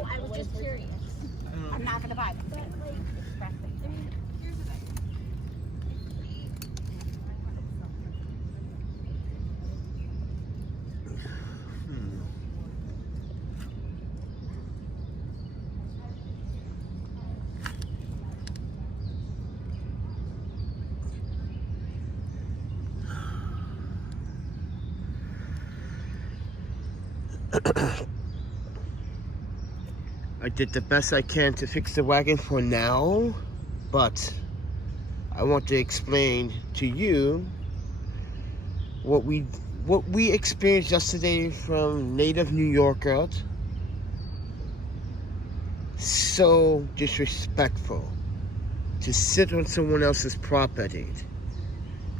No, I was just curious. I'm not gonna buy them. But like, I mean, here's the thing. I did the best I can to fix the wagon for now, but I want to explain to you what we experienced yesterday from native New Yorker. So disrespectful to sit on someone else's property,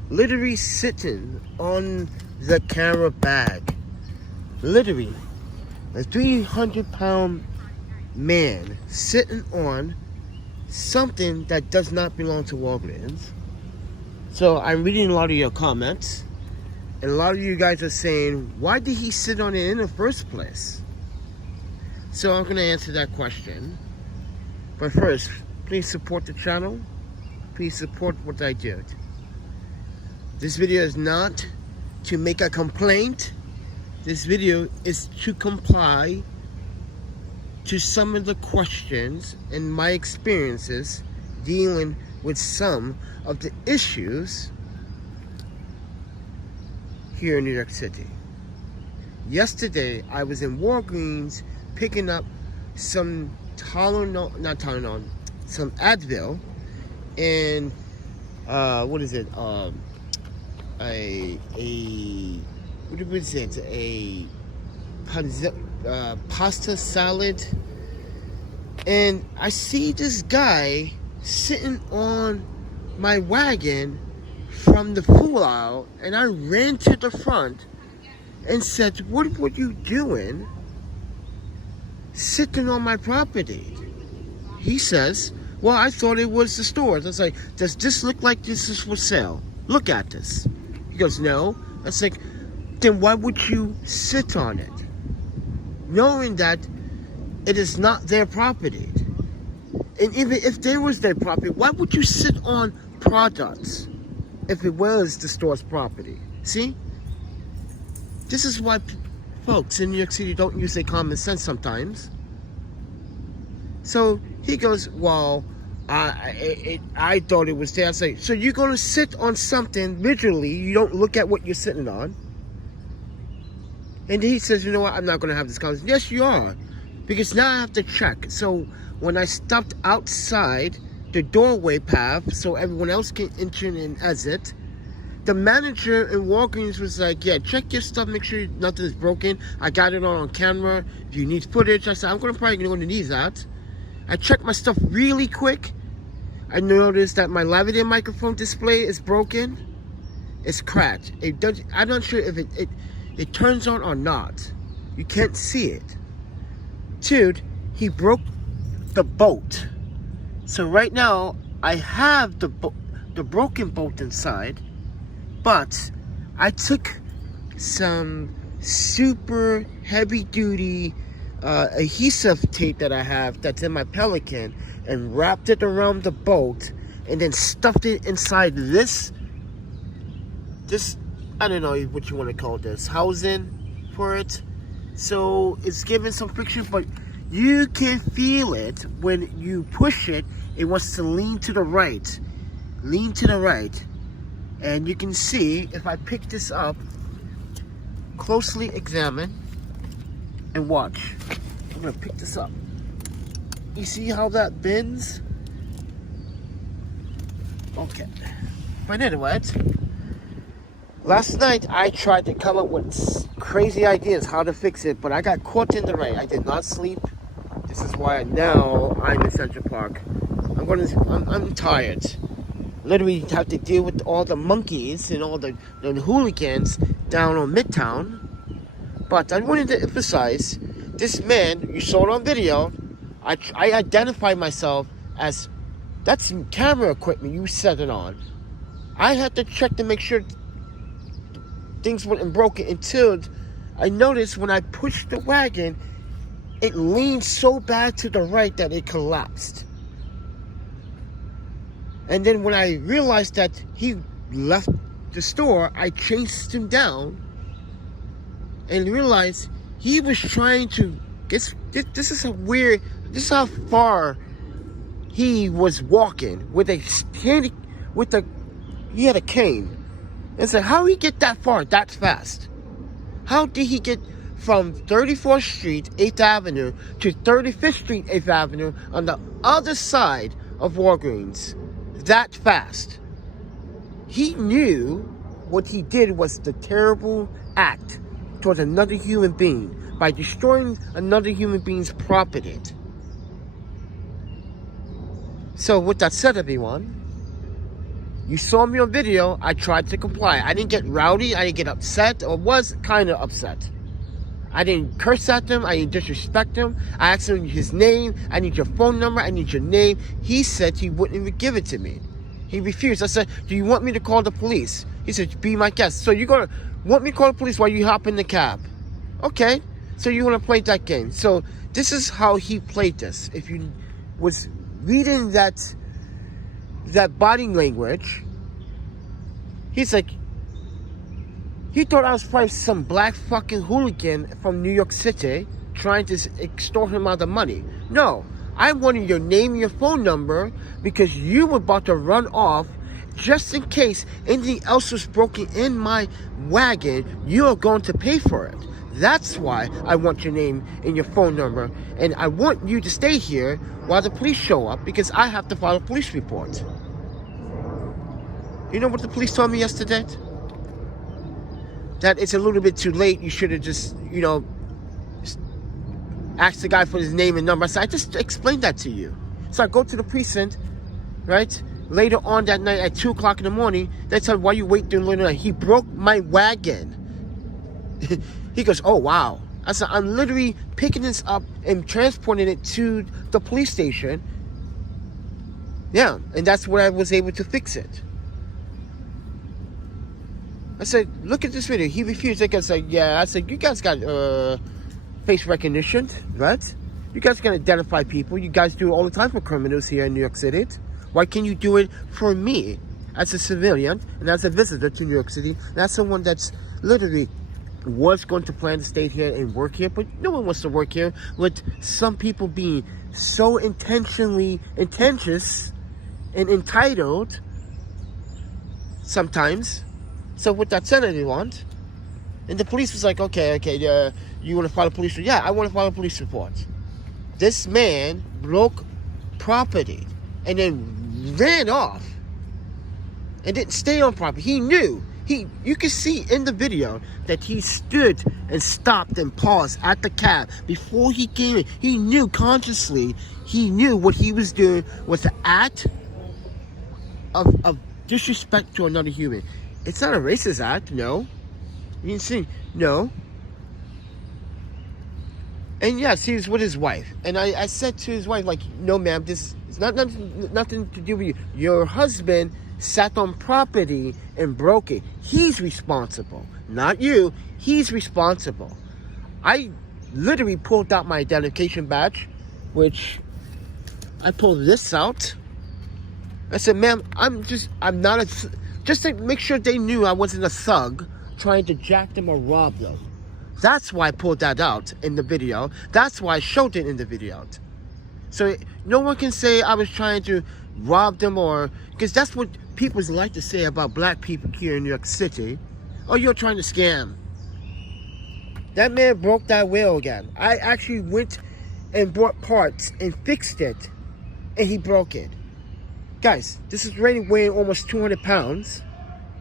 literally sitting on the camera bag, literally a 300-pound man sitting on something that does not belong to Walgreens. So I'm reading a lot of your comments, and a lot of you guys are saying, why did he sit on it in the first place? So I'm going to answer that question. But first, please support the channel. Please support what I did. This video is not to make a complaint. This video is to comply to some of the questions and my experiences dealing with some of the issues here in New York City. Yesterday, I was in Walgreens picking up some some Advil and what is it? What is it? A pasta salad, and I see this guy sitting on my wagon from the food aisle, and I ran to the front and said, what were you doing sitting on my property? He says, well, I thought it was the store. I was like, does this look like this is for sale? Look at this. He goes, no. I was like, then why would you sit on it, knowing that it is not their property? And even if they was their property, why would you sit on products if it was the store's property? See? This is why folks in New York City don't use their common sense sometimes. So he goes, well, I thought it was there. I say, so you're going to sit on something visually, you don't look at what you're sitting on? And he says, you know what, I'm not going to have this conversation. Yes, you are. Because now I have to check. So when I stopped outside the doorway path so everyone else can enter and exit, the manager in Walgreens was like, yeah, check your stuff, make sure nothing is broken. I got it on camera. If you need footage, I said, I'm probably going to need that. I checked my stuff really quick. I noticed that my lavalier microphone display is broken. It's cracked. I'm not sure if it turns on or not. You can't see it. Dude, he broke the bolt. So right now, I have the broken bolt inside, but I took some super heavy duty adhesive tape that I have that's in my Pelican and wrapped it around the bolt and then stuffed it inside this I don't know what you want to call this, housing for it. So it's giving some friction, but you can feel it when you push it. It wants to lean to the right, and you can see if I pick this up, closely examine and watch. I'm gonna pick this up. You see how that bends? Okay. But anyways, last night I tried to come up with crazy ideas how to fix it, but I got caught in the rain. I did not sleep. This is why now I'm in Central Park. I'm tired. Literally have to deal with all the monkeys and all the hooligans down on Midtown. But I wanted to emphasize, this man, you saw it on video, I identified myself as, that's camera equipment you set it on. I had to check to make sure things weren't broken until I noticed when I pushed the wagon, it leaned so bad to the right that it collapsed. And then when I realized that he left the store, I chased him down and realized he was trying to get. This is how far he was walking he had a cane. And said, how did he get that far that fast? How did he get from 34th Street, 8th Avenue to 35th Street, 8th Avenue on the other side of Walgreens that fast? He knew what he did was the terrible act towards another human being by destroying another human being's property. So with that said, everyone, you saw me on video. I tried to comply. I didn't get rowdy. I didn't get upset, or was kind of upset. I didn't curse at him. I didn't disrespect him. I asked him his name. I need your phone number. I need your name. He said he wouldn't even give it to me. He refused. I said, do you want me to call the police? He said, be my guest. So you're going to want me to call the police while you hop in the cab? Okay. So you want to play that game. So this is how he played this. If you was reading that body language, he's like, he thought I was probably some black fucking hooligan from New York City trying to extort him out of money. No, I wanted your name and your phone number because you were about to run off. Just in case anything else was broken in my wagon, you are going to pay for it. That's why I want your name and your phone number, and I want you to stay here while the police show up because I have to file a police report. You know what the police told me yesterday? That it's a little bit too late. You should have just, asked the guy for his name and number. So I just explained that to you. So I go to the precinct, right? Later on that night at 2 o'clock in the morning, they tell me, why you wait till later night? He broke my wagon. He goes, oh, wow. I said, I'm literally picking this up and transporting it to the police station. Yeah, and that's where I was able to fix it. I said, look at this video. He refused. I said, yeah. I said, you guys got face recognition, right? You guys can identify people. You guys do it all the time for criminals here in New York City. Why can't you do it for me as a civilian and as a visitor to New York City? And as someone that's literally was going to plan to stay here and work here, but no one wants to work here, with some people being so intentions and entitled sometimes. So with that said, everyone, and the police was like, okay, you want to file a police report? Yeah, I want to file a police report. This man broke property and then ran off and didn't stay on property. He knew. You can see in the video that he stood and stopped and paused at the cab before he came in. He knew consciously, he knew what he was doing was an act of disrespect to another human. It's not a racist act, no. You can see, no. And yes, he was with his wife. And I said to his wife, like, no, ma'am, this is nothing to do with you. Your husband sat on property and broke it. He's responsible, not you. He's responsible. I literally pulled out my identification badge, which I pulled this out. I said, ma'am, I'm not just to make sure they knew I wasn't a thug trying to jack them or rob them. That's why I pulled that out in the video. That's why I showed it in the video. So no one can say I was trying to rob them, or because that's what people like to say about black people here in New York City. Oh, you're trying to scam. That man broke that wheel again. I actually went and bought parts and fixed it, and he broke it. Guys, this is already weighing almost 200 pounds.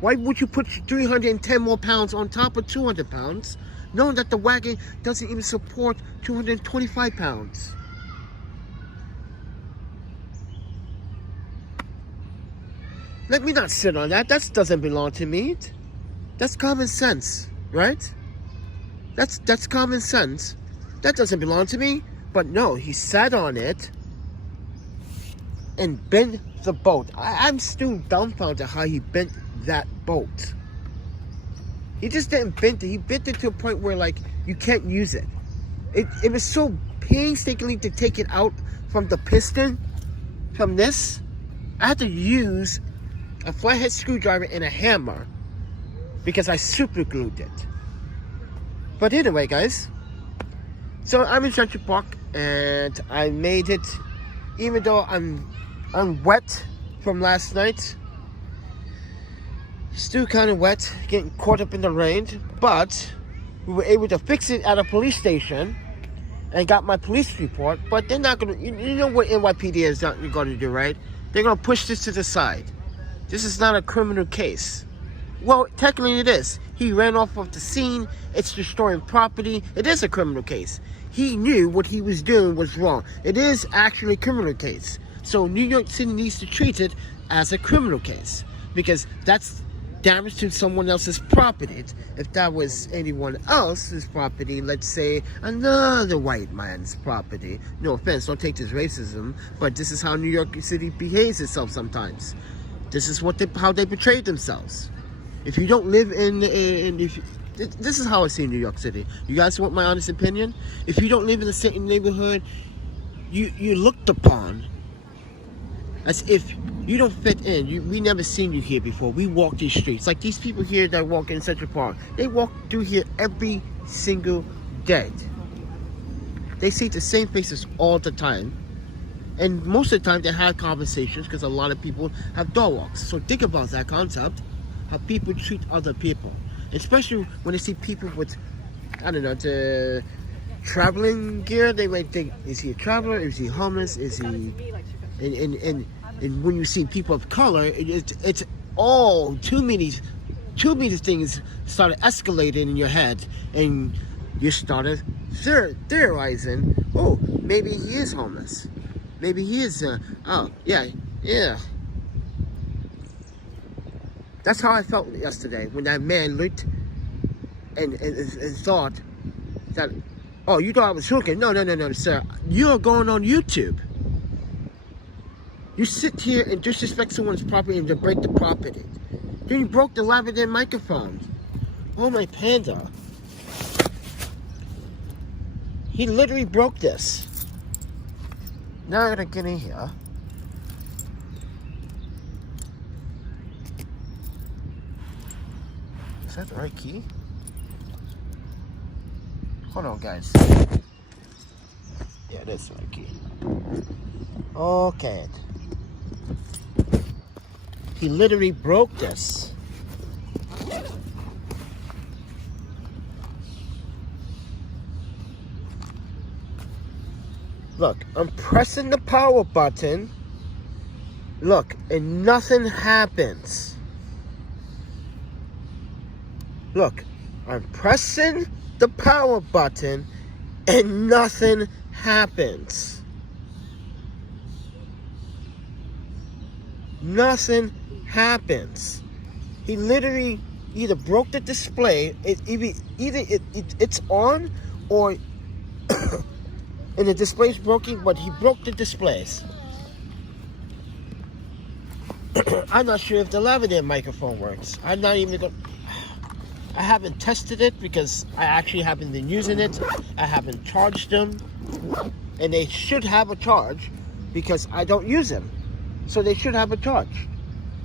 Why would you put 310 more pounds on top of 200 pounds, knowing that the wagon doesn't even support 225 pounds? Let me not sit on that. That doesn't belong to me. That's common sense, right? That's common sense. That doesn't belong to me. But no, he sat on it and bent the boat. I'm still dumbfounded how he bent that boat. He just didn't bend it. He bent it to a point where, like, you can't use it. It was so painstakingly to take it out from the piston, from this. I had to use a flathead screwdriver and a hammer because I super glued it. But anyway, guys, so I'm in Central Park and I made it, even though I'm wet from last night. Still kind of wet, getting caught up in the rain, but we were able to fix it at a police station and got my police report. But they're not gonna, you know what NYPD is not going to do, right? They're gonna push this to the side. This is not a criminal case. Well, technically it is. He ran off of the scene. It's destroying property. It is a criminal case. He knew what he was doing was wrong. It is actually a criminal case. So New York City needs to treat it as a criminal case because that's damage to someone else's property. If that was anyone else's property, let's say another white man's property. No offense, don't take this racism, but this is how New York City behaves itself sometimes. This is how they portray themselves. If you don't live this is how I see New York City. You guys want my honest opinion? If you don't live in a certain neighborhood, you're looked upon as if you don't fit in. We never seen you here before. We walk these streets. Like these people here that walk in Central Park. They walk through here every single day. They see the same faces all the time. And most of the time they have conversations because a lot of people have dog walks. So think about that concept. How people treat other people. Especially when they see people with, I don't know, the traveling gear. They might think, is he a traveler? Is he homeless? Is he... And when you see people of color, it's all too many things started escalating in your head, and you started theorizing. Oh, maybe he is homeless. Maybe he is. Oh, yeah. That's how I felt yesterday when that man looked and thought that. Oh, you thought I was hooking? No, sir. You're going on YouTube. You sit here and disrespect someone's property and to break the property. Then you broke the lavalier microphone. Oh, my panda. He literally broke this. Now I gotta get in here. Is that the right key? Hold on, guys. Yeah, that's the right key. Okay. He literally broke this. Look, I'm pressing the power button. Look, and nothing happens. Look, I'm pressing the power button and nothing happens. Nothing happens. He literally either broke the display, it's on, or and the display's broken, but he broke the displays. I'm not sure if the lavalier microphone works. I'm not even gonna. I haven't tested it because I actually haven't been using it. I haven't charged them, and they should have a charge because I don't use them. So they should have a charge.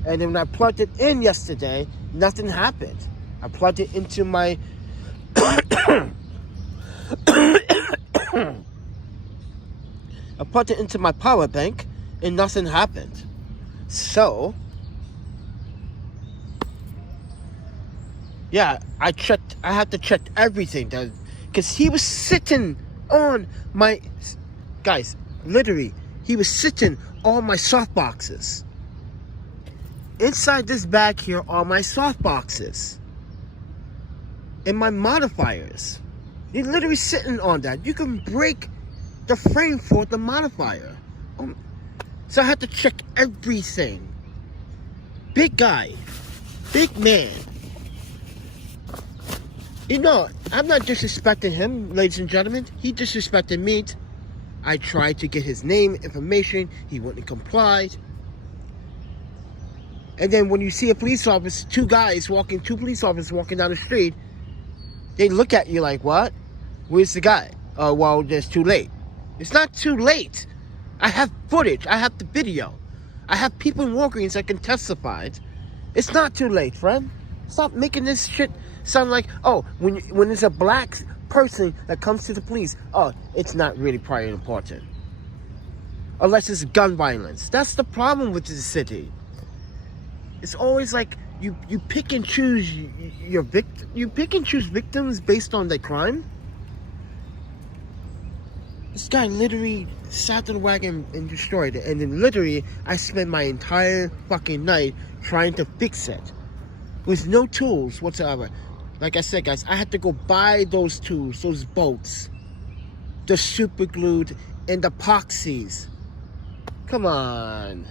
And then when I plugged it in yesterday, nothing happened. I plugged it into my I plugged it into my power bank and nothing happened. So yeah, I had to check everything because he was sitting on my, guys, literally, he was sitting on my soft boxes. Inside this bag here are my soft boxes and my modifiers. You're literally sitting on that. You can break the frame for the modifier. So I had to check everything. Big guy, big man. You know, I'm not disrespecting him, ladies and gentlemen. He disrespected me. I tried to get his name, information. He wouldn't comply. And then when you see a police officer, two police officers walking down the street, they look at you like, what? Where's the guy? Oh, well, it's too late. It's not too late. I have footage. I have the video. I have people in Walgreens that can testify. It's not too late, friend. Stop making this shit sound like, oh, when it's a black person that comes to the police, oh, it's not really probably important. Unless it's gun violence. That's the problem with the city. It's always like you pick and choose your victim. You pick and choose victims based on the crime. This guy literally sat in the wagon and destroyed it. And then literally, I spent my entire fucking night trying to fix it. With no tools whatsoever. Like I said, guys, I had to go buy those tools, those bolts. The super glued and the epoxies. Come on.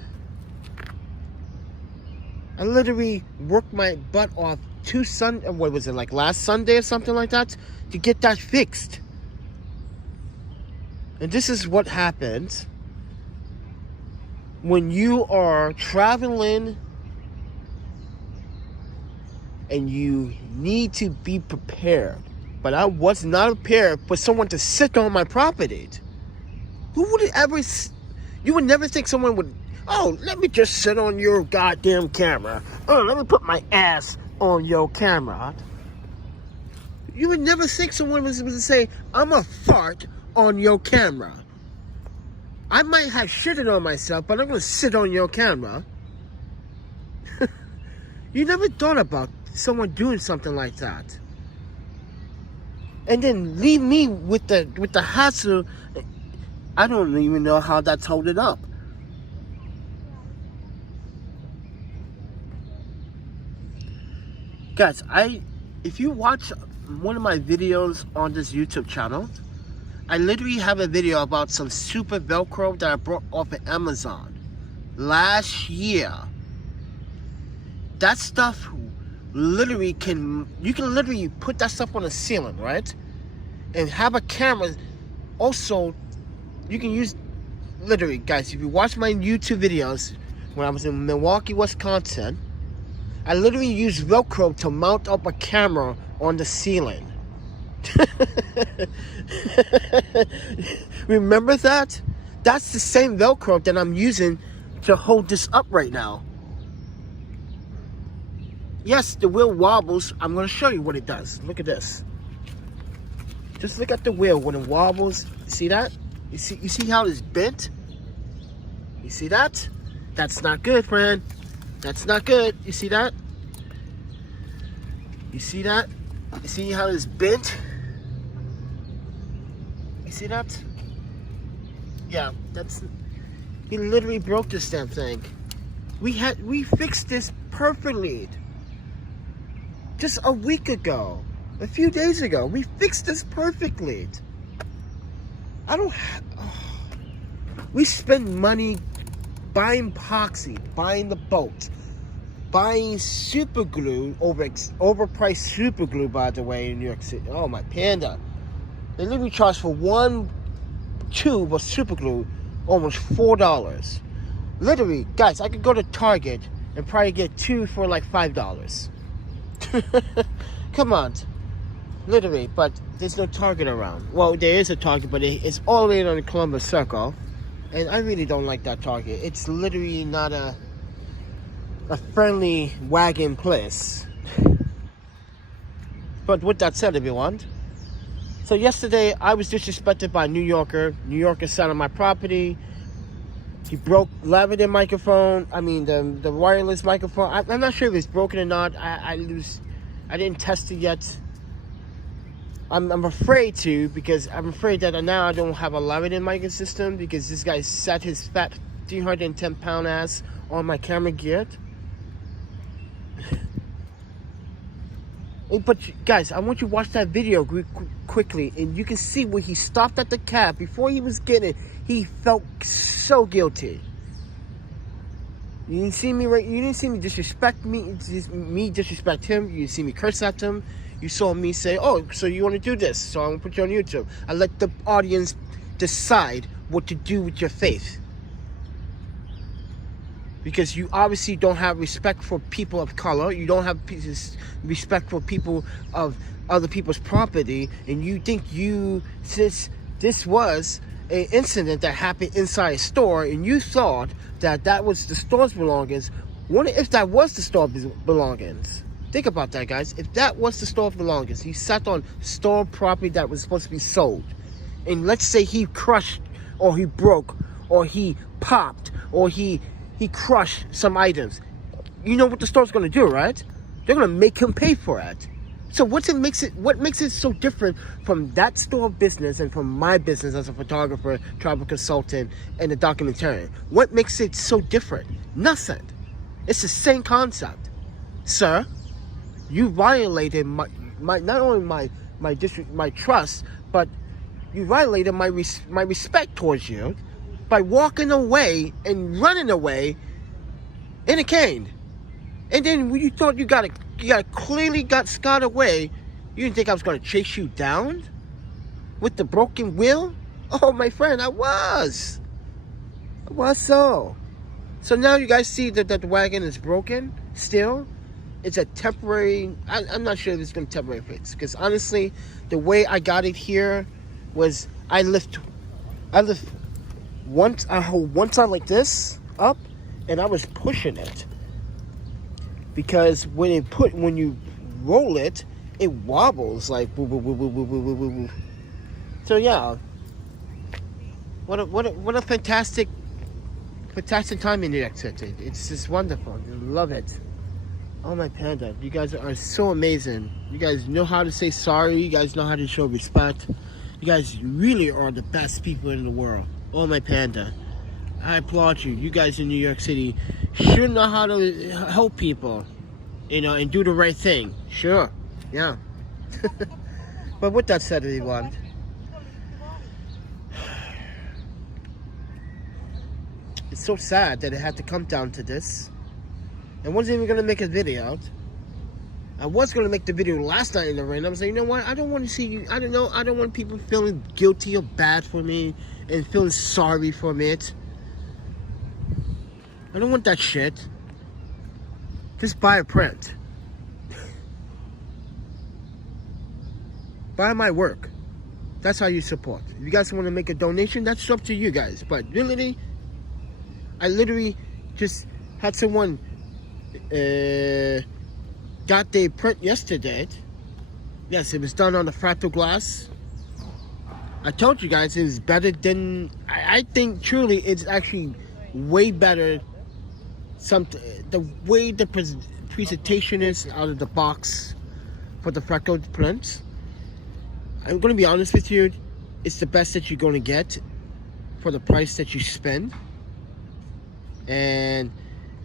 I literally worked my butt off what was it, like last Sunday or something like that, to get that fixed. And this is what happens when you are traveling and you need to be prepared. But I was not prepared for someone to sit on my property. Who would ever... You would never think someone would... Oh, let me just sit on your goddamn camera. Oh, let me put my ass on your camera. You would never think someone was to say, I'm a fart on your camera. I might have shitted on myself, but I'm going to sit on your camera. You never thought about someone doing something like that. And then leave me with the hassle. I don't even know how that's holding up. Guys, if you watch one of my videos on this YouTube channel, I literally have a video about some super Velcro that I brought off of Amazon last year. That stuff literally you can literally put that stuff on the ceiling, right? And have a camera. Also, you can use, literally, guys, if you watch my YouTube videos, when I was in Milwaukee, Wisconsin, I literally used Velcro to mount up a camera on the ceiling. Remember that? That's the same Velcro that I'm using to hold this up right now. Yes, the wheel wobbles. I'm going to show you what it does. Look at this. Just look at the wheel when it wobbles. See that? You see how it's bent? You see that? That's not good, friend. That's not good. You see that? You see that? You see how it's bent? You see that? Yeah, he literally broke this damn thing. We fixed this perfectly. Just a week ago. A few days ago. We fixed this perfectly. We spend money buying epoxy, buying the bolt, buying super glue, overpriced super glue, by the way, in New York City. Oh, my Panda. They literally charge for one tube of super glue almost $4. Literally, guys, I could go to Target and probably get two for like $5. Come on. Literally, but there's no Target around. Well, there is a Target, but it's all the way on the Columbus Circle. And I really don't like that Target. It's literally not a friendly wagon place. But with that said, everyone. So yesterday, I was disrespected by a New Yorker. New Yorker sat on my property. He broke lavalier microphone. I mean, the wireless microphone. I'm not sure if it's broken or not. I didn't test it yet. I'm afraid to, because I'm afraid that now I don't have a lavalier mic system, because this guy sat his fat 310-pound ass on my camera gear. But guys, I want you to watch that video quickly, and you can see where he stopped at the cab before he was getting it. He felt so guilty. You didn't see me You didn't see me disrespect me disrespect him. You didn't see me curse at him. You saw me say, "Oh, so you want to do this? So I'm gonna put you on YouTube." I let the audience decide what to do with your faith. Because you obviously don't have respect for people of color. You don't have respect for people of other people's property. And you think since this was an incident that happened inside a store, and you thought that that was the store's belongings. Wonder if that was the store's belongings. Think about that, guys. If that was the store's belongings, he sat on store property that was supposed to be sold, and let's say he crushed, or he broke, or he popped, or he crushed some items. You know what the store's going to do, right? They're going to make him pay for it. So what makes it so different from that store business and from my business as a photographer, travel consultant, and a documentarian? What makes it so different? Nothing. It's the same concept. Sir, you violated my not only my trust, but you violated my respect towards you by walking away and running away in a cane. And then when you thought you clearly got scot away, you didn't think I was going to chase you down with the broken wheel? Oh, my friend, I was so. So now you guys see that the wagon is broken still. It's a temporary, I'm not sure if it's going to temporary fix. Because honestly, the way I got it here was I lift I hold one side like this up, and I was pushing it. Because when you roll it, it wobbles like woo, woo, woo, woo, woo, woo, woo, woo. So yeah, what a fantastic time in New York City. It's just wonderful. I love it. Oh my panda, you guys are so amazing. You guys know how to say sorry. You guys know how to show respect. You guys really are the best people in the world. Oh my panda, I applaud you. You guys in New York City should know how to help people, you know, and do the right thing. Sure, yeah. But with that said, everyone, it's so sad that it had to come down to this. I wasn't even gonna make a video. I was gonna make the video last night in the rain. I was like, you know what? I don't want to see you. I don't know. I don't want people feeling guilty or bad for me and feeling sorry for me. I don't want that shit. Just buy a print. Buy my work. That's how you support. If you guys want to make a donation, that's up to you guys. But really, I literally just had someone got their print yesterday. Yes, it was done on the fractal glass. I told you guys it was better than, I think truly it's actually way better. The way the presentation is out of the box for the fractal prints, I'm going to be honest with you, it's the best that you're going to get for the price that you spend. And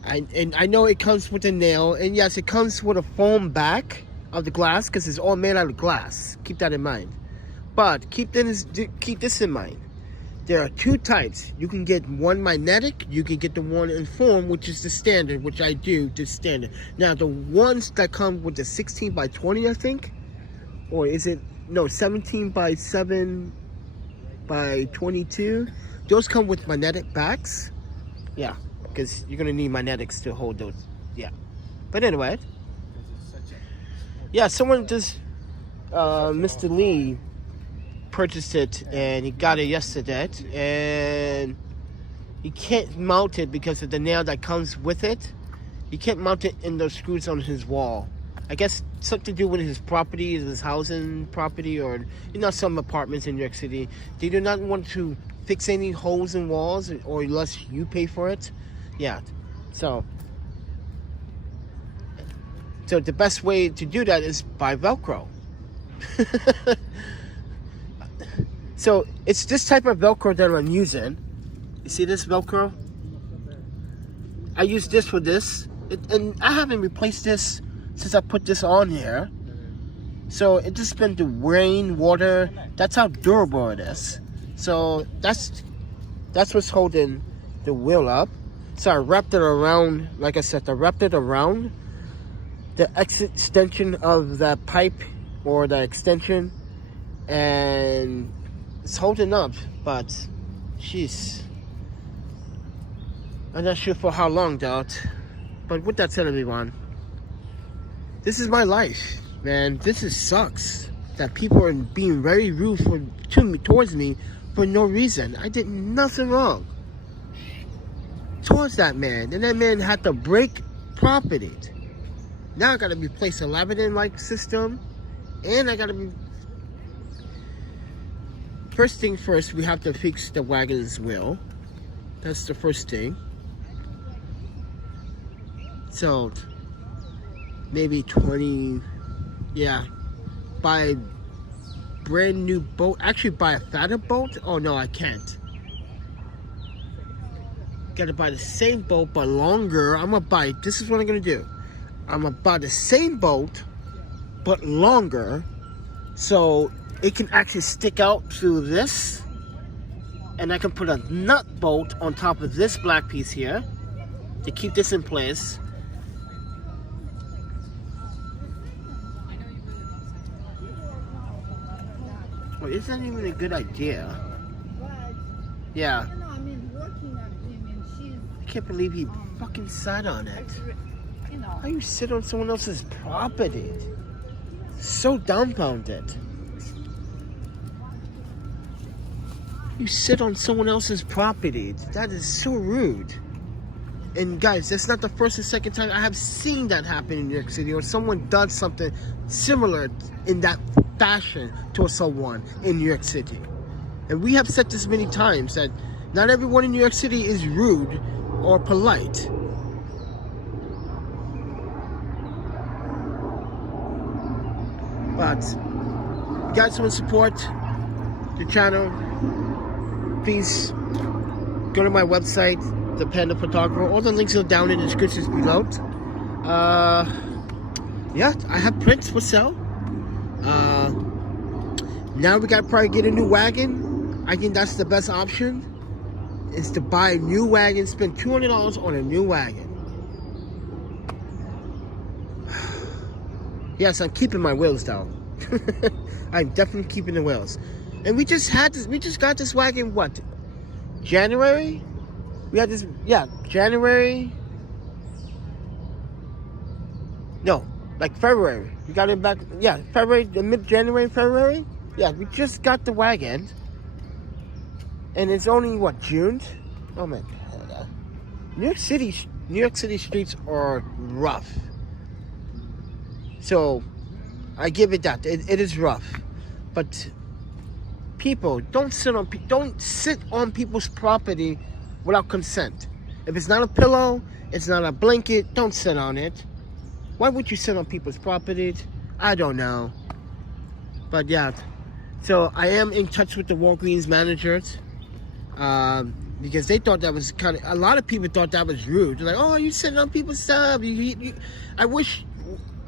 I know it comes with a nail, and yes, it comes with a foam back of the glass because it's all made out of glass. Keep that in mind. But keep this in mind. There are two types. You can get one magnetic, you can get the one in foam, which is the standard, which I do, the standard. Now, the ones that come with the 16 by 20, I think, or is it, no, 17 by 7 by 22, those come with magnetic backs. Yeah, because you're going to need magnetics to hold those. Yeah. But anyway, yeah, someone just, Mr. Lee, purchased it and he got it yesterday, and he can't mount it because of the nail that comes with it. He can't mount it in those screws on his wall. I guess something to do with his property, his housing property, or you know, some apartments in New York City, they do not want to fix any holes in walls, or unless you pay for it. Yeah, so the best way to do that is buy Velcro. So it's this type of Velcro that I'm using. You see this Velcro? I use this for this, and I haven't replaced this since I put this on here. So it just been the rain, water. That's how durable it is. So that's what's holding the wheel up. So I wrapped it around, like I said, I wrapped it around the extension of that pipe or the extension, and it's holding up, but jeez, I'm not sure for how long, though. But with that said, everyone, this is my life, man. This sucks that people are being very rude towards me for no reason. I did nothing wrong towards that man. And that man had to break property. Now I gotta replace a labyrinth-like system, and I gotta be... First thing first, we have to fix the wagon's wheel. That's the first thing. So, maybe 20, yeah, buy brand new bolt. Actually, buy a fatter bolt? Oh no, I can't. Gotta buy the same bolt, but longer. I'm gonna buy, this is what I'm gonna do. I'm gonna buy the same bolt, but longer, so it can actually stick out through this, and I can put a nut bolt on top of this black piece here to keep this in place. Well, isn't that even a good idea? Yeah. I can't believe he fucking sat on it. How you sit on someone else's property? So dumbfounded. You sit on someone else's property. That is so rude. And guys, that's not the first and second time I have seen that happen in New York City, or someone does something similar in that fashion to someone in New York City. And we have said this many times that not everyone in New York City is rude or polite. But if you guys want to support the channel, please go to my website, ThePandaPhotographer. All the links are down in the descriptions below. Yeah, I have prints for sale. Now we gotta probably get a new wagon. I think that's the best option, is to buy a new wagon, spend $200 on a new wagon. Yes, I'm keeping my wheels down. I'm definitely keeping the wheels. And we just got this wagon, what? January? We had this, yeah, January. No, like February. We got it back, yeah, February, mid-January, February. Yeah, we just got the wagon. And it's only, what, June? Oh my God. New York City streets are rough. So, I give it that. It is rough. But people, don't sit on people's property without consent. If it's not a pillow, it's not a blanket, don't sit on it. Why would you sit on people's property? I don't know. But yeah, so I am in touch with the Walgreens managers, because they thought that was kind of, a lot of people thought that was rude. They're like, oh, you sitting on people's stuff.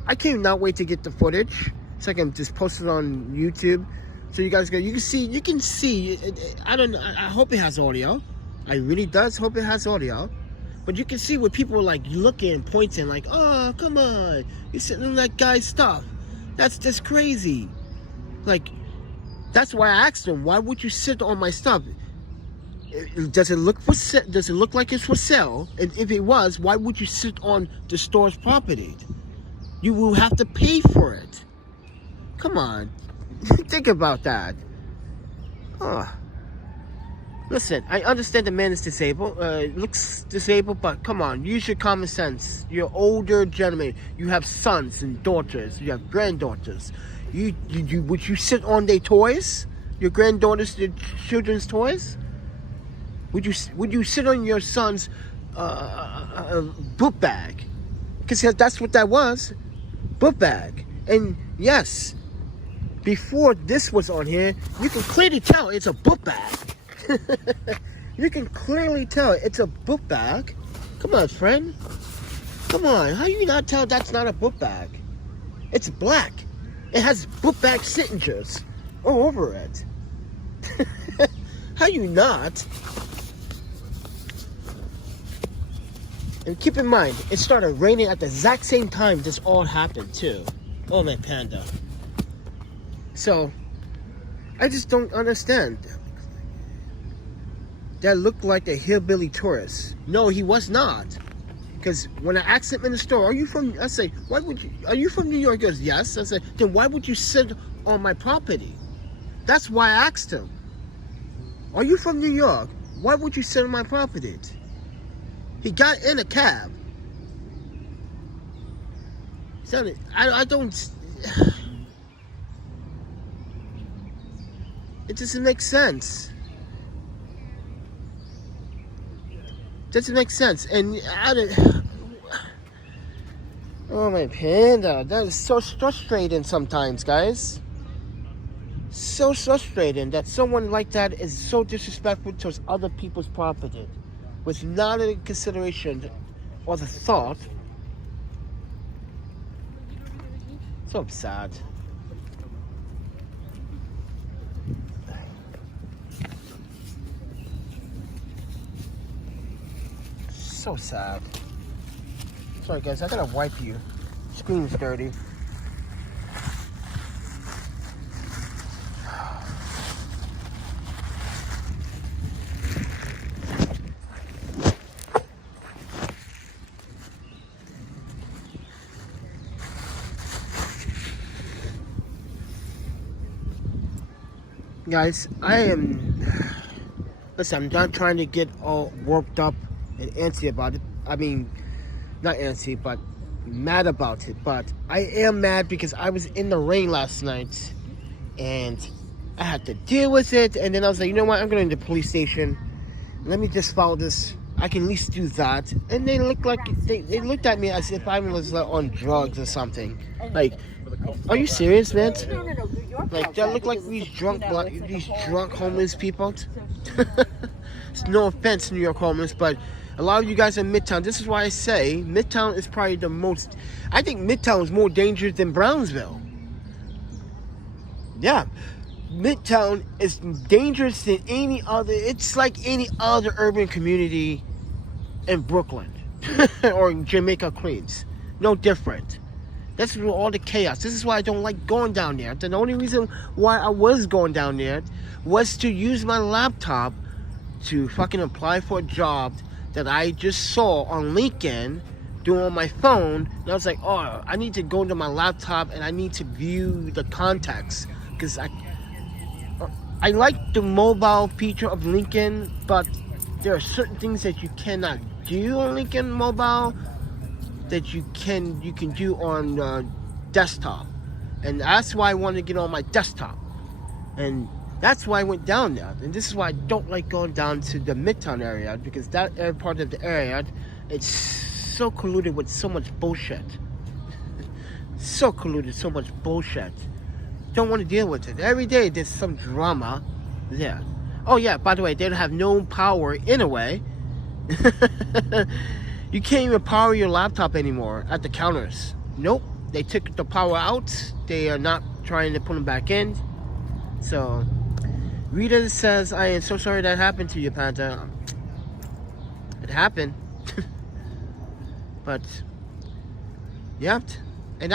I cannot wait to get the footage so I can just post it on YouTube. So you guys you can see, I don't know, I hope it has audio. I really does hope it has audio. But you can see where people are like looking and pointing like, oh, come on, you're sitting on that guy's stuff. That's just crazy. Like, that's why I asked them, why would you sit on my stuff? Does it look like it's for sale? And if it was, why would you sit on the store's property? You will have to pay for it. Come on. Think about that. Oh. Listen, I understand the man is disabled, looks disabled, but come on, use your common sense. You're older gentlemen. You have sons and daughters. You have granddaughters. Would you sit on their toys? Your granddaughters, their children's toys? Would you sit on your son's book bag? Because that's what that was, book bag. And yes, before this was on here, you can clearly tell it's a book bag. You can clearly tell it's a book bag. Come on, friend. Come on, how you not tell that's not a book bag? It's black. It has book bag signatures all over it. How you not? And keep in mind, it started raining at the exact same time this all happened too. Oh my panda. So, I just don't understand. That looked like a hillbilly tourist. No, he was not. Because when I asked him in the store, are you from, I say, are you from New York? He goes, yes. I said, then why would you sit on my property? That's why I asked him. Are you from New York? Why would you sit on my property? He got in a cab. I don't... It doesn't make sense. Doesn't make sense. And oh my panda, that is so frustrating sometimes, guys. So frustrating that someone like that is so disrespectful towards other people's property, with not a consideration or the thought. So sad. So sad. Sorry guys, I gotta wipe you. Screen's dirty. Guys, listen, I'm not trying to get all worked up and antsy about it. I mean, not antsy, but mad about it. But I am mad because I was in the rain last night and I had to deal with it. And then I was like, you know what? I'm going to the police station. Let me just follow this. I can at least do that. And they looked like they looked at me as if I was like on drugs or something. Like, are you serious, man? Like, they look like these drunk homeless people. It's no offense, New York homeless, but a lot of you guys in Midtown. This is why I say Midtown is probably the most. I think Midtown is more dangerous than Brownsville. Yeah, Midtown is dangerous than any other. It's like any other urban community in Brooklyn or in Jamaica, Queens. No different. That's where all the chaos. This is why I don't like going down there. The only reason why I was going down there was to use my laptop to fucking apply for a job that I just saw on LinkedIn, doing on my phone. And I was like, oh, I need to go to my laptop and I need to view the contacts. Because I like the mobile feature of LinkedIn, but there are certain things that you cannot do on LinkedIn mobile that you can do on desktop. And that's why I wanted to get on my desktop. And that's why I went down there. And this is why I don't like going down to the Midtown area, because that part of the area, it's so colluded with so much bullshit. So colluded, so much bullshit. Don't want to deal with it. Every day there's some drama there. Oh yeah, by the way, they don't have no power anyway. You can't even power your laptop anymore at the counters. Nope, they took the power out. They are not trying to put them back in. So, Rita says, I am so sorry that happened to you, Panda. It happened. But, yep. And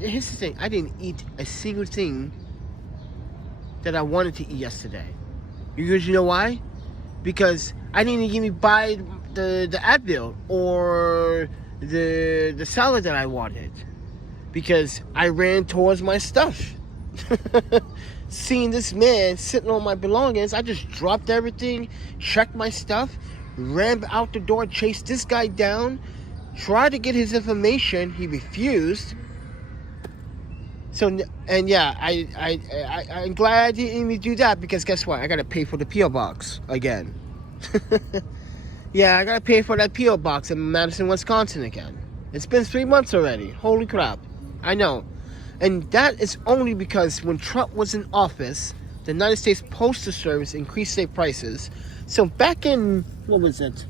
here's the thing, I didn't eat a single thing that I wanted to eat yesterday. Because you know why? Because I didn't even buy the Advil or the salad that I wanted, because I ran towards my stuff. Seeing this man sitting on my belongings, I just dropped everything, checked my stuff, ran out the door, chased this guy down, tried to get his information. He refused. So, and yeah, I'm glad I didn't even do that, because guess what? I gotta pay for the P.O. box again. Yeah, I gotta pay for that P.O. box in Madison, Wisconsin again. It's been 3 months already. Holy crap. I know. And that is only because when Trump was in office, the United States Postal Service increased their prices. So back in, what was it?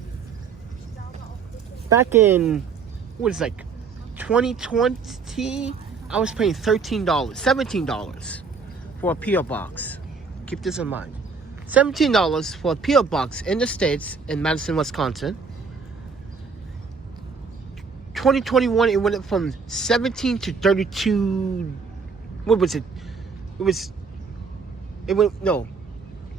Back in, what is it, like 2020, I was paying $13, $17 for a P.O. box. Keep this in mind. $17 for a P.O. box in the States, in Madison, Wisconsin. 2021, it went up from 17 to 32. What was it? It went, no.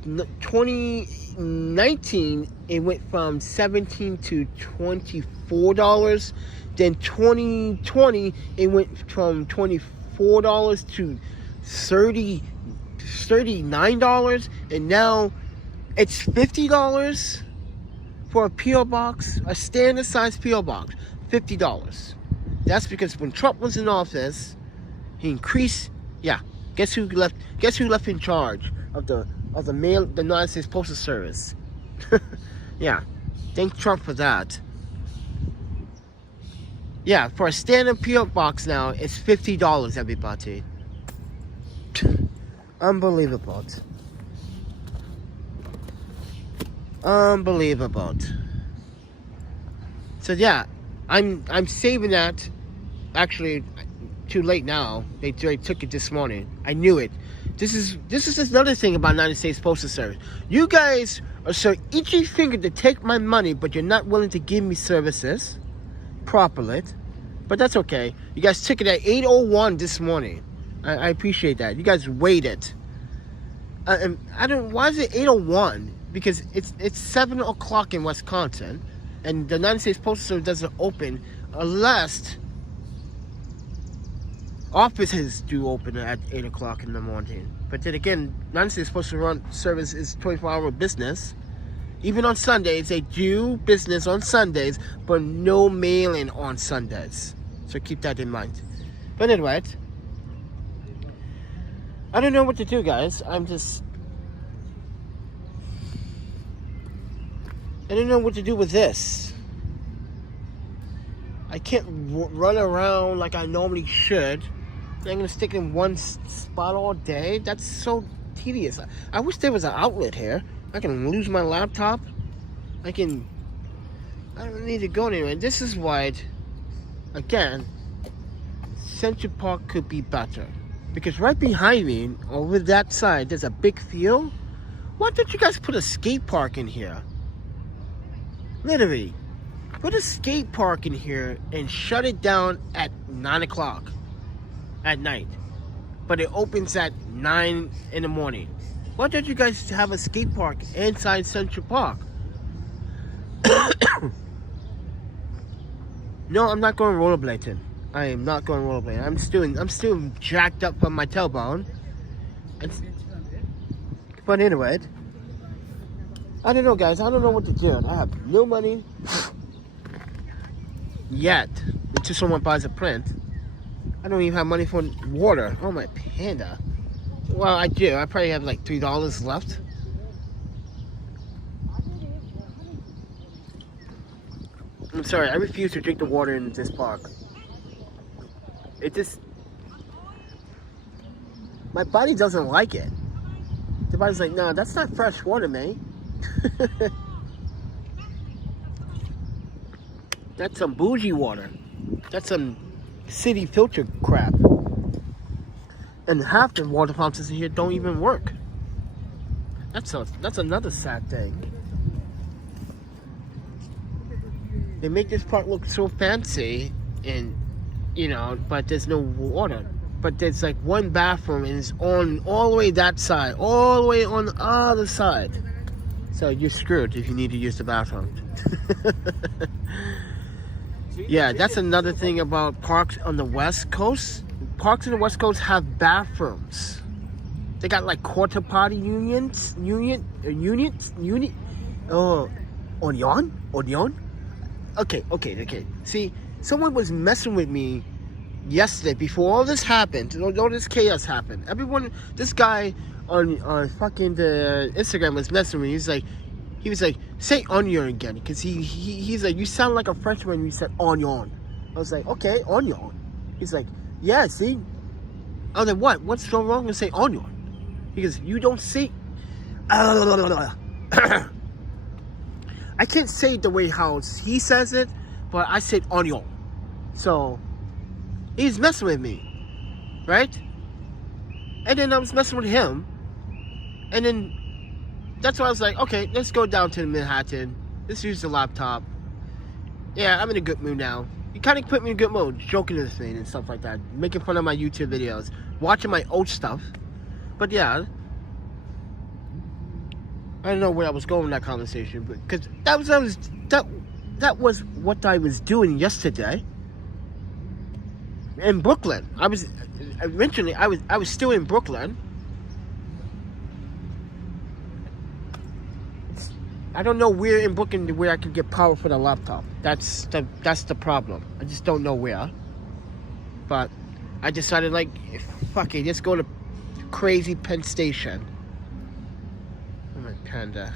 2019, it went from 17 to $24. Then 2020, it went from $24 to $39. And now It's $50 for a P.O. box, a standard size P.O. box. $50. That's because when Trump was in office, he increased. Yeah, guess who left? Guess who left in charge of the United States Postal Service? Yeah, thank Trump for that. Yeah, for a standard P.O. box now, it's $50, everybody. Unbelievable. Unbelievable. So yeah, I'm saving that. Actually, too late now. They took it this morning. I knew it. This is another thing about United States Postal Service. You guys are so itchy fingered to take my money, but you're not willing to give me services properly. But that's okay. You guys took it at 8:01 this morning. I appreciate that. You guys waited. And I don't. Why is it 8:01? Because it's 7 o'clock in Wisconsin, and the United States Postal Service doesn't open unless offices do open at 8 o'clock in the morning. But then again, United States Postal Service is 24-hour business. Even on Sundays, they do business on Sundays, but no mailing on Sundays. So keep that in mind. But anyway, I don't know what to do, guys. I don't know what to do with this. I can't run around like I normally should. I'm gonna stick in one spot all day. That's so tedious. I wish there was an outlet here. I can lose my laptop. I don't need to go anywhere. This is why, again, Central Park could be better. Because right behind me, over that side, there's a big field. Why don't you guys put a skate park in here? Literally, put a skate park in here and shut it down at 9 o'clock at night. But it opens at 9 in the morning. Why don't you guys have a skate park inside Central Park? No, I'm not going rollerblading. I am not going rollerblading. I'm still jacked up from my tailbone. But anyway, I don't know, guys. I don't know what to do. I have no money yet until someone buys a print. I don't even have money for water. Oh, my panda. Well, I do. I probably have like $3 left. I'm sorry. I refuse to drink the water in this park. It just... My body doesn't like it. The body's like, no, that's not fresh water, man. That's some bougie water. That's some city filter crap. And half the water fountains in here don't even work. That's another sad thing. They make this park look so fancy, and you know, but there's no water. But there's like one bathroom, and it's on all the way that side, all the way on the other side. So you're screwed if you need to use the bathroom. Yeah, that's another thing about parks on the West Coast. Parks on the West Coast have bathrooms. They got like quarter party units. Oh, Onion? Okay. See, someone was messing with me yesterday before all this happened. All this chaos happened. This guy on fucking the Instagram was messing with me. He was like, say onion again, because he's like, you sound like a Frenchman when you said onion. I was like, okay, onion. He's like, yeah, see. I was like, what? What's so wrong with say onion? Because you don't say. I can't say it the way how he says it, but I said onion. So he's messing with me, right? And then I was messing with him, and then that's why I was like, okay, let's go down to Manhattan. Let's use the laptop. Yeah, I'm in a good mood now. You kind of put me in a good mood, joking with me and stuff like that, making fun of my YouTube videos, watching my old stuff. But yeah, I don't know where I was going in that conversation, but because that was what I was doing yesterday in Brooklyn. I was still in Brooklyn. I don't know where in Brooklyn where I can get power for the laptop. That's the problem. I just don't know where. But I decided, like, fuck it, let's go to crazy Penn Station. Oh my Panda.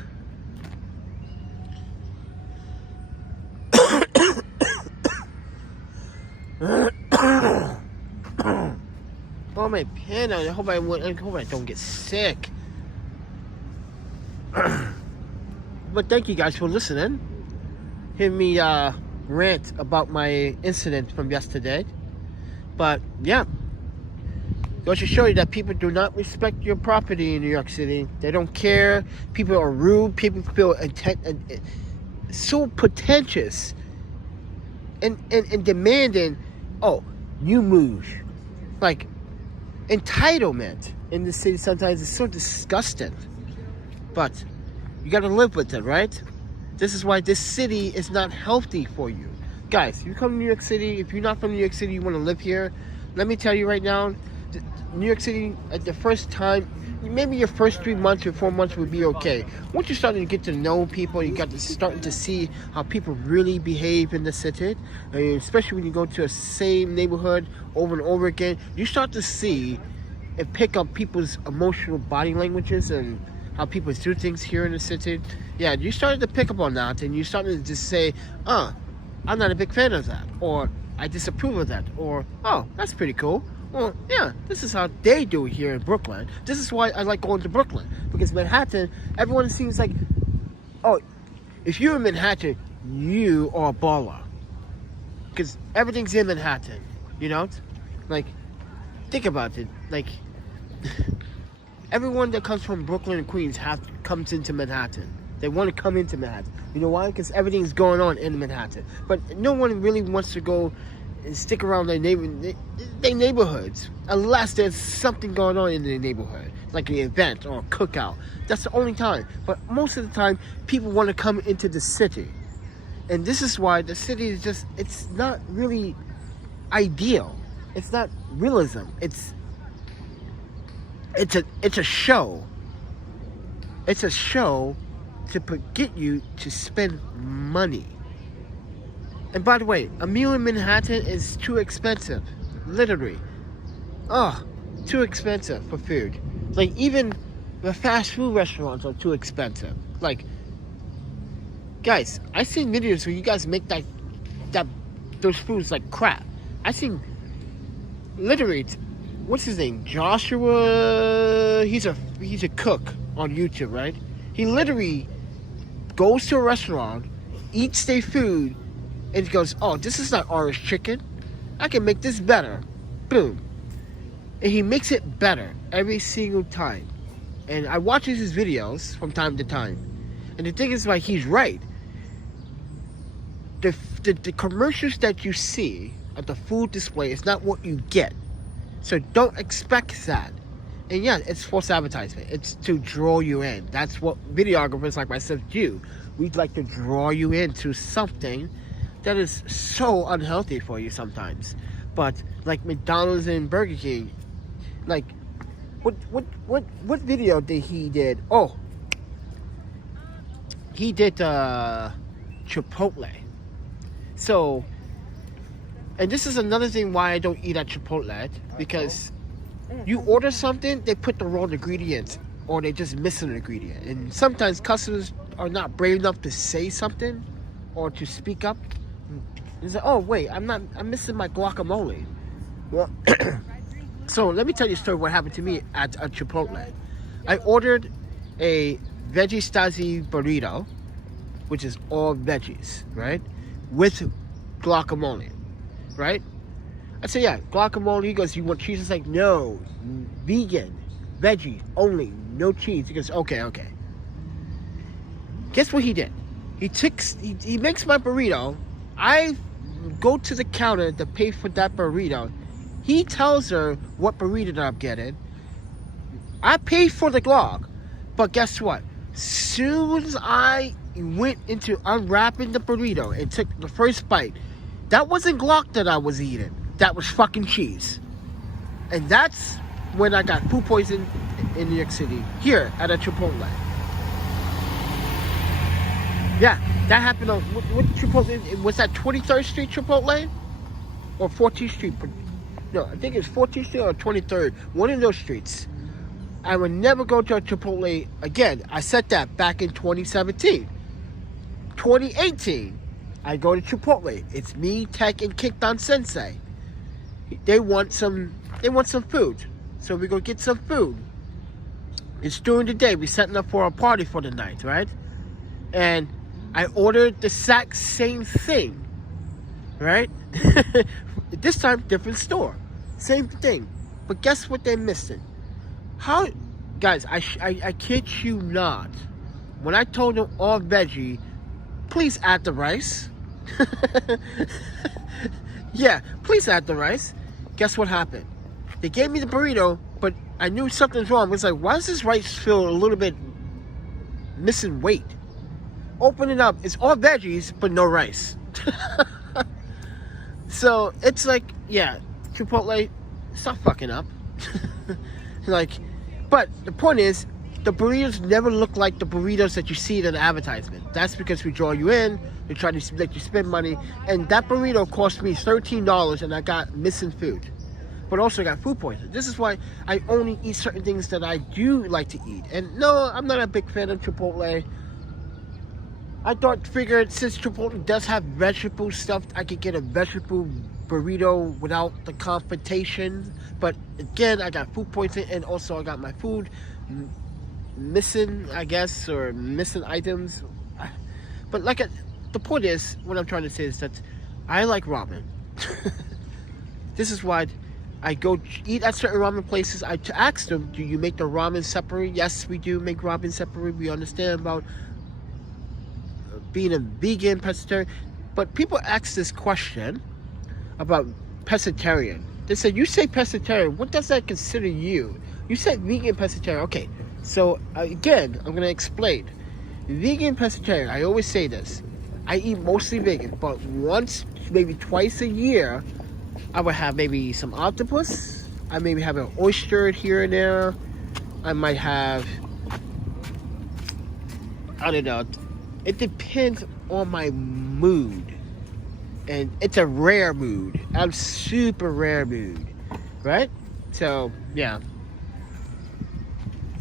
Oh my Panda, I hope I don't get sick. But thank you guys for listening. Hear me rant about my incident from yesterday. But yeah, goes to show you that people do not respect your property in New York City. They don't care. People are rude. People feel so pretentious and demanding. Oh, you move. Like, entitlement in the city sometimes is so disgusting. But you gotta live with it, right? This is why this city is not healthy for you. Guys, you come to New York City, if you're not from New York City, you want to live here, let me tell you right now, New York City, at the first time, maybe your first 3 months or 4 months would be okay. Once you're starting to get to know people, you got to starting to see how people really behave in the city, especially when you go to a same neighborhood over and over again, you start to see and pick up people's emotional body languages and how people do things here in the city. Yeah, you started to pick up on that, and you started to just say, I'm not a big fan of that, or I disapprove of that, or, oh, that's pretty cool. Well, yeah, this is how they do it here in Brooklyn. This is why I like going to Brooklyn, because Manhattan, everyone seems like, oh, if you're in Manhattan, you are a baller, because everything's in Manhattan, you know? Like, think about it, like, everyone that comes from Brooklyn and Queens comes into Manhattan. They want to come into Manhattan. You know why? Because everything's going on in Manhattan. But no one really wants to go and stick around their neighborhoods unless there's something going on in their neighborhood, like an event or a cookout. That's the only time. But most of the time, people want to come into the city. And this is why the city is just, it's not really ideal. It's not realism. It's a show. It's a show to get you to spend money. And by the way, a meal in Manhattan is too expensive. Literally. Oh, too expensive for food. Like, even the fast food restaurants are too expensive. Like, guys, I've seen videos where you guys make those foods like crap. I've seen, literally, what's his name? Joshua. He's a cook on YouTube, right? He literally goes to a restaurant, eats their food, and he goes, oh, this is not orange chicken. I can make this better. Boom. And he makes it better every single time. And I watch his videos from time to time. And the thing is, like, he's right. The commercials that you see at the food display is not what you get. So don't expect that. And yeah, it's false advertisement. It's to draw you in. That's what videographers like myself do. We'd like to draw you into something that is so unhealthy for you sometimes. But like McDonald's and Burger King, like what video did he did? Oh, he did Chipotle. So, and this is another thing why I don't eat at Chipotle, because you order something, they put the wrong ingredients, or they just miss an ingredient. And sometimes customers are not brave enough to say something or to speak up. They say, oh wait, I'm missing my guacamole. Well, so let me tell you a story what happened to me at Chipotle. I ordered a veggie stasi burrito, which is all veggies, right? With guacamole, right? I said, yeah, guacamole. He goes, you want cheese? It's like, no, vegan, veggie only, no cheese. He goes, okay. Guess what he did? He makes my burrito. I go to the counter to pay for that burrito. He tells her what burrito that I'm getting. I pay for the guac, but guess what? Soon as I went into unwrapping the burrito and took the first bite, that wasn't guac that I was eating. That was fucking cheese. And that's when I got food poisoning in New York City, here at a Chipotle. That happened on, what Chipotle, was that 23rd Street Chipotle? Or 14th Street? No, I think it's 14th Street or 23rd. One of those streets. I would never go to a Chipotle again. I said that back in 2017. 2018, I go to Chipotle. It's me, Tech, and Kickdown Sensei. They want some food. So we go get some food. It's during the day. We're setting up for a party for the night, right? And I ordered the exact same thing, right? This time, different store. Same thing. But guess what they're missing? How, guys, I kid you not. When I told them all veggie, please add the rice. Yeah, please add the rice. Guess what happened? They gave me the burrito, but I knew something's wrong. It's like, why does this rice feel a little bit missing weight? Open it up. It's all veggies, but no rice. So it's like, yeah, Chipotle, stop fucking up. Like, but the point is, the burritos never look like the burritos that you see in an advertisement. That's because we draw you in, we try to let you spend money, and that burrito cost me $13, and I got missing food. But also I got food poisoning. This is why I only eat certain things that I do like to eat. And no, I'm not a big fan of Chipotle. I figured since Chipotle does have vegetable stuff, I could get a vegetable burrito without the confrontation. But again, I got food poisoning, and also I got my food missing, I guess, or missing items. But like, the point is, what I'm trying to say is that I like ramen. This is why I go eat at certain ramen places. I ask them, do you make the ramen separate? Yes, we do make ramen separate. We understand about being a vegan, pescatarian. But people ask this question about pescatarian. They said, you say pescatarian, what does that consider you? You said vegan, pescatarian. Okay, so again, I'm going to explain. Vegan, pescatarian, I always say this. I eat mostly vegan, but once, maybe twice a year, I would have maybe some octopus. I maybe have an oyster here and there. I might have, I don't know. It depends on my mood. And it's a rare mood. I'm super rare mood. Right? So, yeah.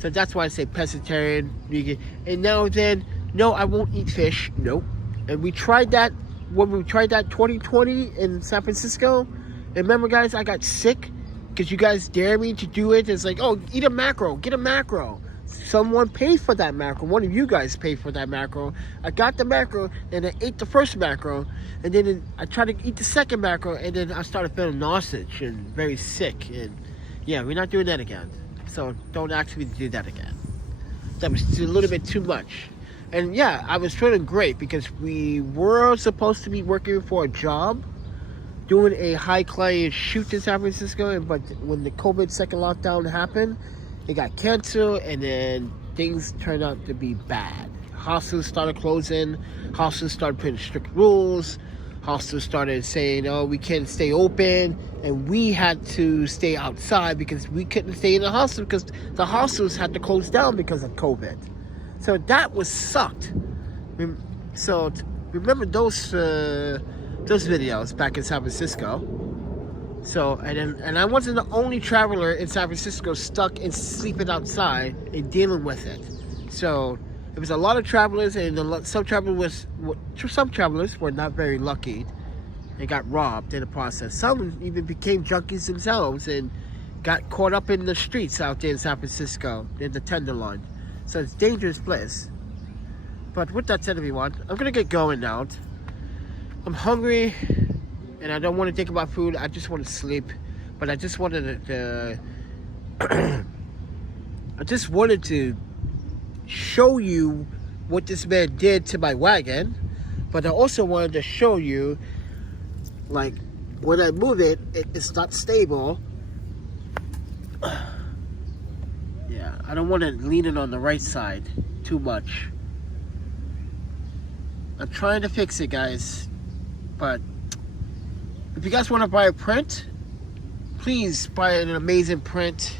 So that's why I say pescatarian, vegan. And now then, no, I won't eat fish. Nope. And we tried that when we tried that 2020 in San Francisco. And remember, guys, I got sick because you guys dare me to do it. It's like, oh, eat a mackerel, get a mackerel. Someone paid for that mackerel. One of you guys paid for that mackerel. I got the mackerel, and I ate the first mackerel, and then I tried to eat the second mackerel, and then I started feeling nauseous and very sick. And yeah, we're not doing that again. So don't ask me to do that again. That was a little bit too much. And yeah, I was feeling great because we were supposed to be working for a job, doing a high client shoot in San Francisco, but when the COVID second lockdown happened, it got canceled, and then things turned out to be bad. Hostels started closing. Hostels started putting strict rules. Hostels started saying, oh, we can't stay open. And we had to stay outside because we couldn't stay in the hostel because the hostels had to close down because of COVID. So that was sucked. So remember those videos back in San Francisco. So, and I wasn't the only traveler in San Francisco stuck and sleeping outside and dealing with it. So, there was a lot of travelers, and some travelers were not very lucky and got robbed in the process. Some even became junkies themselves and got caught up in the streets out there in San Francisco, in the Tenderloin. So, it's a dangerous place. But with that said, everyone, I'm going to get going now. I'm hungry. And I don't want to think about food. I just want to sleep. But I just wanted to show you what this man did to my wagon. But I also wanted to show you, like, when I move it, it's not stable. Yeah, I don't want to lean it on the right side too much. I'm trying to fix it, guys. But if you guys want to buy a print, please buy an amazing print.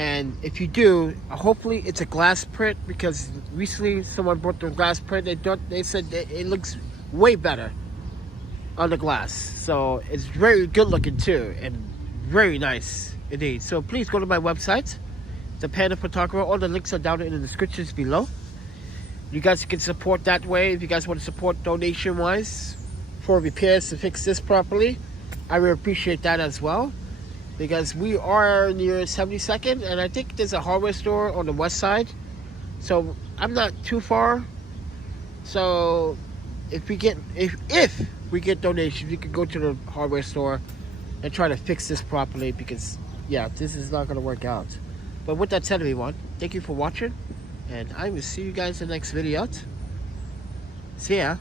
And if you do, hopefully it's a glass print, because recently someone brought the glass print. They said that it looks way better on the glass. So it's very good looking too, and very nice indeed. So please go to my website, ThePandaPhotographer. All the links are down in the descriptions below. You guys can support that way. If you guys want to support donation wise for repairs to fix this properly, I will appreciate that as well. Because we are near 72nd, and I think there's a hardware store on the west side, so I'm not too far. So if we get donations, we can go to the hardware store and try to fix this properly, because yeah, this is not going to work out. But with that said, everyone, thank you for watching, and I will see you guys in the next video. See ya.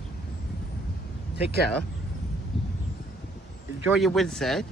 Take care. Enjoy your Wednesday.